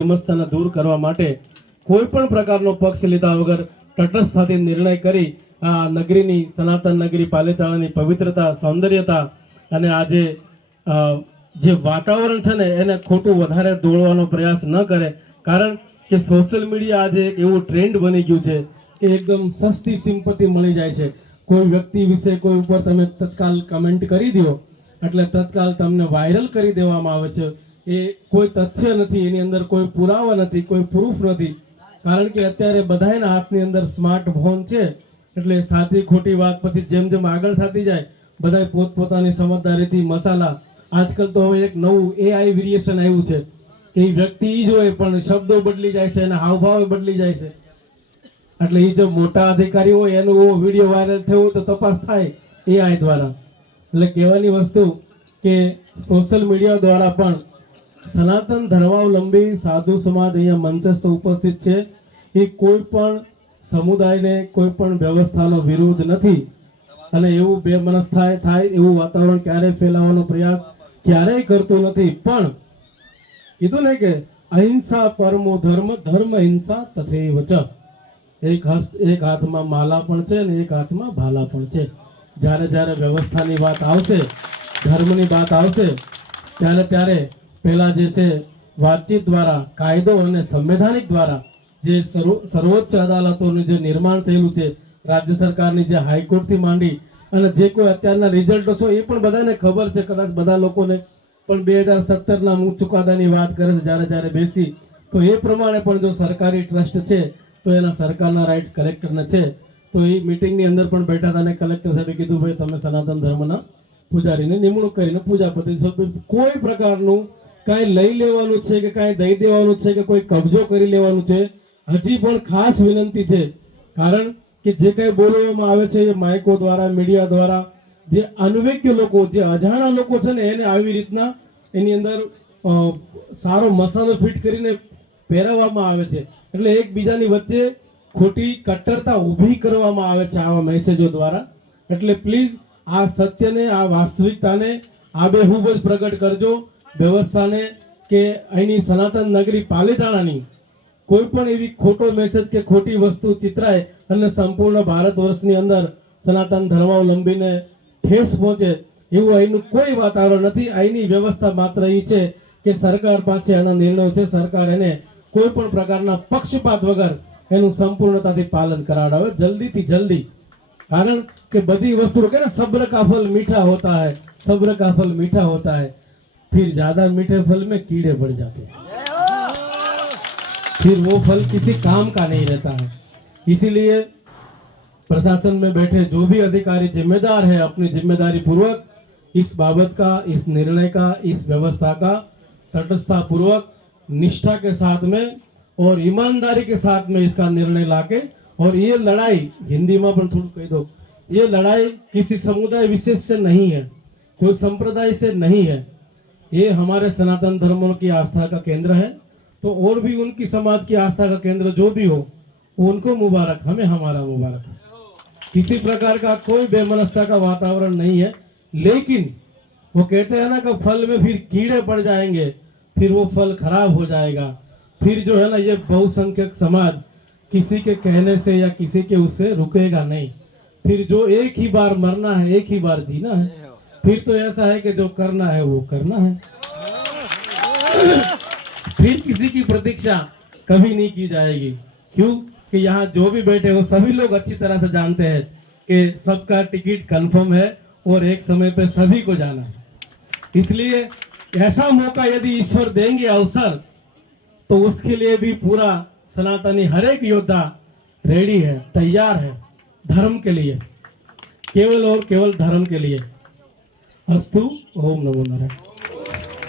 વિમર્શતાને દૂર કરવા માટે કોઈ પણ પ્રકારનો પક્ષ લીધા વગર તટસ્થતાથી નિર્ણય કરી આ નગરીની સનાતન નગરી પાલિતાણાની પવિત્રતા સૌંદર્યતા અને આજે જે વાતાવરણ છે ને એને ખોટું વધારે દોડવાનો પ્રયાસ ન કરે, કારણ કે સોશિયલ મીડિયા આજે એક એવું ટ્રેન્ડ બની ગયું છે કે એકદમ સસ્તી સિમ્પતિ મળી જાય છે. કોઈ વ્યક્તિ વિશે કોઈ ઉપર તમે તત્કાલ કમેન્ટ કરી દો એટલે તત્કાલ તમને વાયરલ કરી દેવામાં આવે છે. એ કોઈ તથ્ય નથી, એની અંદર કોઈ પુરાવા નથી, કોઈ પ્રૂફ નથી, કારણ કે અત્યારે બધાના હાથની અંદર સ્માર્ટફોન છે. એટલે સાચી ખોટી વાત પછી જેમ જેમ આગળ થતી જાય બધા પોતપોતાની સમજદારીથી મસાલા. આજકાલ તો હવે એક નવું AI વેરિએશન આવ્યું છે કે એ વ્યક્તિ જ હોય પણ શબ્દો બદલી જાય છે અને હાવભાવ બદલી જાય છે. એટલે એ જો મોટા અધિકારી હોય એનું વિડીયો વાયરલ થયો તો તપાસ થાય AI દ્વારા. એટલે કહેવાની વસ્તુ કે સોશિયલ મીડિયા દ્વારા પણ સનાતન ધર્માવલંબી સાધુ સમાજ અહીંયા મંચસ્થ ઉપસ્થિત છે. એ કોઈ પણ સમુદાયને કોઈ પણ વ્યવસ્થાનો વિરોધ નથી અને એવું બેમનસ થાય એવું વાતાવરણ ક્યારેય ફેલાવવાનો પ્રયાસ ક્યારેય કરતું નથી. પણ કીધું ને કે અહિંસા પરમો ધર્મ, ધર્મ હિંસા તથૈવ ચ. એક હાથમાં માલા પણ છે અને એક હાથમાં ભાલા પણ છે. જ્યારે જ્યારે વ્યવસ્થાની વાત આવશે, ધર્મની વાત આવશે, ત્યારે પહેલા જે છે વાતચીત દ્વારા, કાયદો અને સંવૈધાનિક દ્વારા જે સર્વોચ્ચ અદાલતોનું જે નિર્માણ થયેલું છે, રાજ્ય સરકારની જે હાઈકોર્ટથી માંડી અને જે કોઈ અત્યારના રિઝલ્ટો છે એ પણ બધાને ખબર છે, કદાચ બધા લોકોને. પણ 2017ના મૂળ ચુકાદાની વાત કરે છે જ્યારે બેસી, તો એ પ્રમાણે પણ જો સરકારી ટ્રસ્ટ છે તો એના સરકારના રાઇટ કલેક્ટરને છે. તો એ મિટિંગની અંદર પણ બેઠા હતા અને કલેક્ટર સાહેબે કીધું ભાઈ તમે સનાતન ધર્મના પૂજારીને નિમણૂક કરીને પૂજા પદ્ધતિ કોઈ પ્રકારનું કાંઈ લઈ લેવાનું છે કે કાંઈ દઈ દેવાનું છે કે કોઈ કબજો કરી લેવાનું છે, હજી પણ ખાસ વિનંતી છે. કારણ કે જે કંઈ બોલવામાં આવે છે એ માઇકો દ્વારા, મીડિયા દ્વારા જે અનવેક્ય લોકો, જે અજાણા લોકો છે ને એને આવી રીતના એની અંદર સારો મસાલો ફિટ કરીને પહેરાવવામાં આવે છે. એટલે એકબીજાની વચ્ચે ખોટી કટ્ટરતા ઊભી કરવામાં આવે છે આવા મેસેજો દ્વારા. એટલે પ્લીઝ આ સત્યને, આ વાસ્તવિકતાને આબેહૂબ જ પ્રગટ કરજો. વ્યવસ્થાને કે અહીંની સનાતન નગરી પાલિતાણાની કોઈ પણ એવી ખોટો મેસેજ કે ખોટી વસ્તુ ચિતરાય અને સંપૂર્ણ ભારત વર્ષની અંદર સનાતન ધર્માવલંબીને ઠેસ પહોંચે એવું અહીંનું કોઈ વાતાવરણ નથી. અહીંની વ્યવસ્થા માત્ર એ છે કે સરકાર પાસે આના નિર્ણયો છે, સરકાર એને કોઈ પણ પ્રકારના પક્ષપાત વગર એનું સંપૂર્ણતાથી પાલન કરાવડાવે જલ્દીથી જલ્દી. કારણ કે બધી વસ્તુઓ કે સબ્ર કા ફલ મીઠા હોતા है, सब्र का फल मीठा होता है, फिर ज्यादा मीठे फल में कीड़े पड़ जाते हैं, फिर वो फल किसी काम का नहीं रहता है. इसीलिए प्रशासन में बैठे जो भी अधिकारी जिम्मेदार है अपनी जिम्मेदारी पूर्वक इस बाबत का, इस निर्णय का, इस व्यवस्था का तटस्थता पूर्वक, निष्ठा के साथ में और ईमानदारी के साथ में इसका निर्णय लाके, और ये लड़ाई हिंदी में पण थोड़ा कह दो, ये लड़ाई किसी समुदाय विशेष से नहीं है, कोई संप्रदाय से नहीं है. ये हमारे सनातन धर्मों की आस्था का केंद्र है. तो और भी उनकी समाज की आस्था का केंद्र जो भी हो उनको मुबारक, हमें हमारा मुबारक. किसी प्रकार का कोई बेमनस्ता का वातावरण नहीं है. लेकिन वो कहते हैं ना कि फल में फिर कीड़े पड़ जाएंगे, फिर वो फल खराब हो जाएगा. फिर जो है ना ये बहुसंख्यक समाज किसी के कहने से या किसी के उससे रुकेगा नहीं. फिर जो एक ही बार मरना है, एक ही बार जीना है, फिर तो ऐसा है कि जो करना है वो करना है. फिर किसी की प्रतीक्षा कभी नहीं की जाएगी. क्यों कि यहाँ जो भी बैठे हो सभी लोग अच्छी तरह से जानते हैं कि सबका टिकट कंफर्म है और एक समय पे सभी को जाना है. इसलिए ऐसा मौका यदि ईश्वर देंगे अवसर, तो उसके लिए भी पूरा सनातनी हर एक योद्धा रेडी है, तैयार है धर्म के लिए, केवल और केवल धर्म के लिए. अस्तु. ओम नमो नारायण.